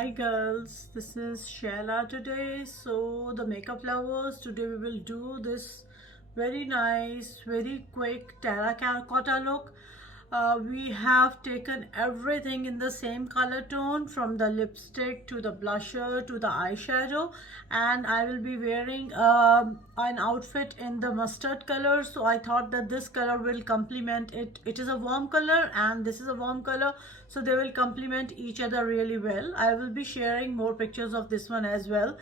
Hi girls, this is Shehla today. So the makeup lovers, today we will do this very nice, very quick terracotta look. We have taken everything in the same color tone, from the lipstick to the blusher to the eyeshadow, and I will be wearing an outfit in the mustard color. So I thought that this color will complement it. It is a warm color and this is a warm color, so they will complement each other really well. I will be sharing more pictures of this one as well.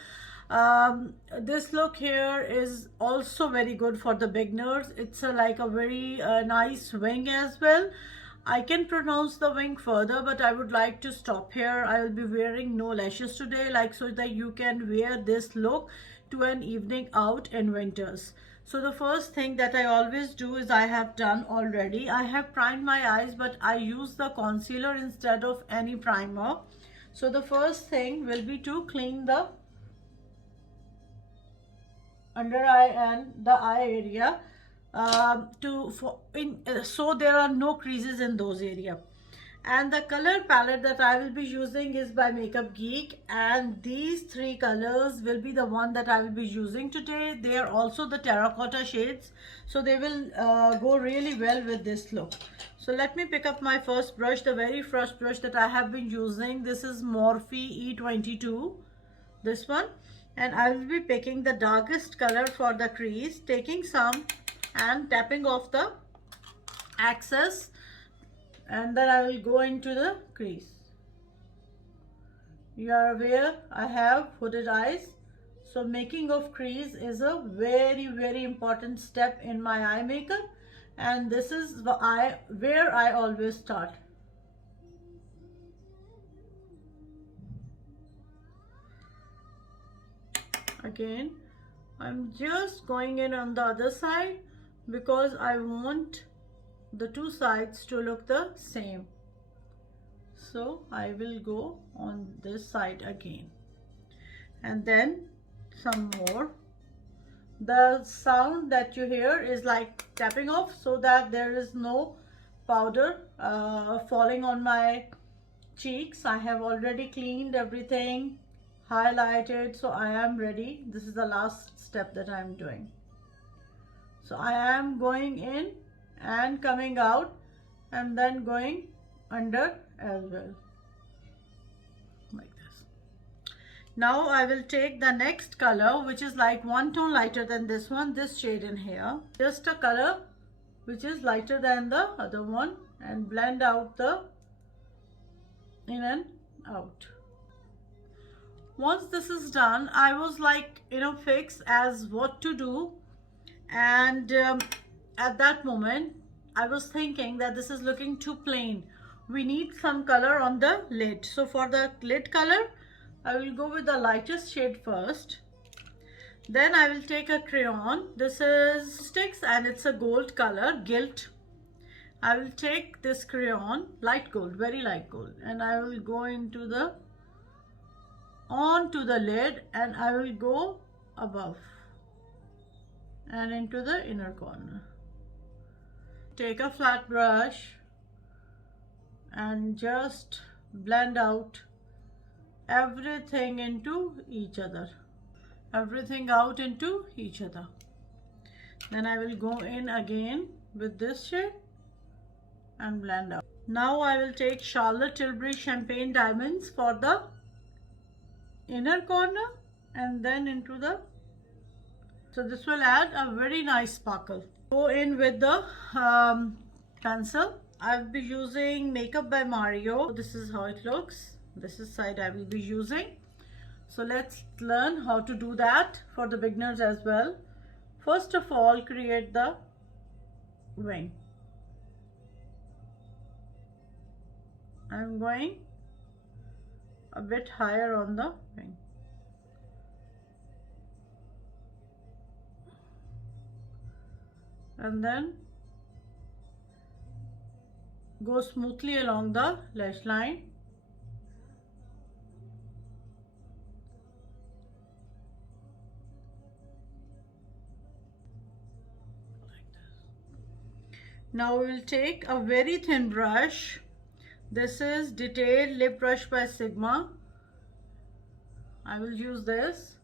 This look here is also very good for the beginners. It's like a very nice wing as well. I can pronounce the wing further, but I would like to stop here. I will be wearing no lashes today, like, so that you can wear this look to an evening out in winters. So the first thing that I always do is, I have done already, I have primed my eyes, but I use the concealer instead of any primer. So the first thing will be to clean the under eye and the eye area, so there are no creases in those areas. And the color palette that I will be using is by Makeup Geek, and these three colors will be the one that I will be using today. They are also the terracotta shades, so they will go really well with this look. So let me pick up my first brush. The very first brush that I have been using, this is Morphe E22, this one, and I will be picking the darkest color for the crease, taking some and tapping off the excess, and then I will go into the crease. You are aware I have hooded eyes, so making of crease is a very important step in my eye makeup, and this is where I always start. Again, I'm just going in on the other side because I want the two sides to look the same. So I will go on this side again, and then some more. The sound that you hear is like tapping off, so that there is no powder falling on my cheeks. I have already cleaned everything, highlighted, so I am ready. This is the last step that I am doing. So I am going in and coming out, and then going under as well, like this. Now I will take the next color, which is like one tone lighter than this one, this shade in here, just a color which is lighter than the other one, and blend out the in and out. Once this is done, I was like, fixed as what to do, and at that moment I was thinking that this is looking too plain. We need some color on the lid. So for the lid color, I will go with the lightest shade first. Then I will take a crayon. This is sticks and it's a gold color, gilt. I will take this crayon, light gold, very light gold, and I will go onto the lid, and I will go above and into the inner corner. Take a flat brush and just blend out everything into each other, everything out into each other. Then I will go in again with this shade and blend out. Now I will take Charlotte Tilbury Champagne Diamonds for the inner corner, and then into the, so this will add a very nice sparkle. Go in with the pencil. I'll be using Makeup by Mario. This is how it looks. This is side I will be using. So let's learn how to do that for the beginners as well. First of all, create the wing. I'm going a bit higher on the wing. And then go smoothly along the lash line. Like this. Now we will take a very thin brush. This is Detailed Lip Brush by Sigma. I will use this.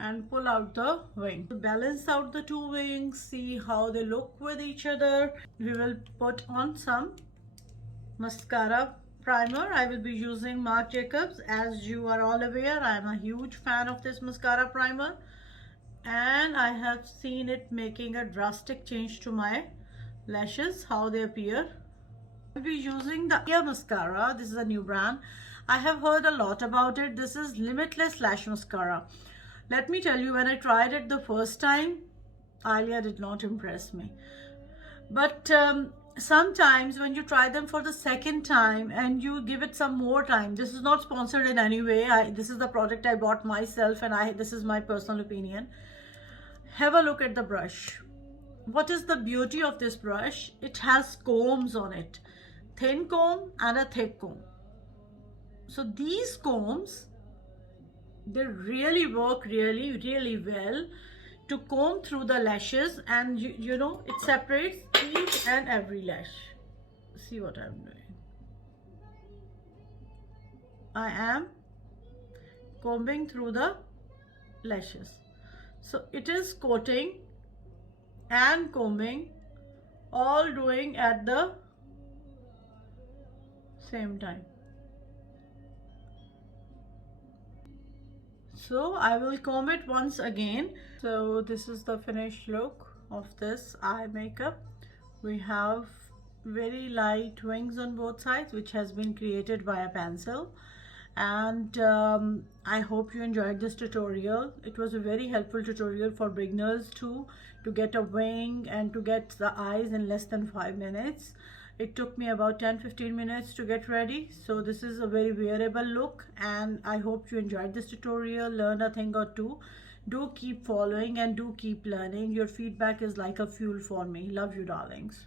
And pull out the wing. To balance out the two wings, see how they look with each other. We will put on some mascara primer. I will be using Marc Jacobs. As you are all aware, I am a huge fan of this mascara primer, and I have seen it making a drastic change to my lashes, how they appear. I'll be using the Ear mascara. This is a new brand. I have heard a lot about it. This is Limitless Lash Mascara. Let me tell you, when I tried it the first time, Alia did not impress me. But sometimes when you try them for the second time and you give it some more time, this is not sponsored in any way. This is the product I bought myself, and this is my personal opinion. Have a look at the brush. What is the beauty of this brush? It has combs on it. Thin comb and a thick comb. So these combs, they really work really well to comb through the lashes, and you know, it separates each and every lash. See what I'm doing. I am combing through the lashes. So it is coating and combing, all doing at the same time. So I will comb it once again. So this is the finished look of this eye makeup. We have very light wings on both sides, which has been created by a pencil. And I hope you enjoyed this tutorial. It was a very helpful tutorial for beginners too, to get a wing and to get the eyes in less than 5 minutes. It took me about 10-15 minutes to get ready. So this is a very wearable look, and I hope you enjoyed this tutorial, learned a thing or two. Do keep following and do keep learning. Your feedback is like a fuel for me. Love you, darlings.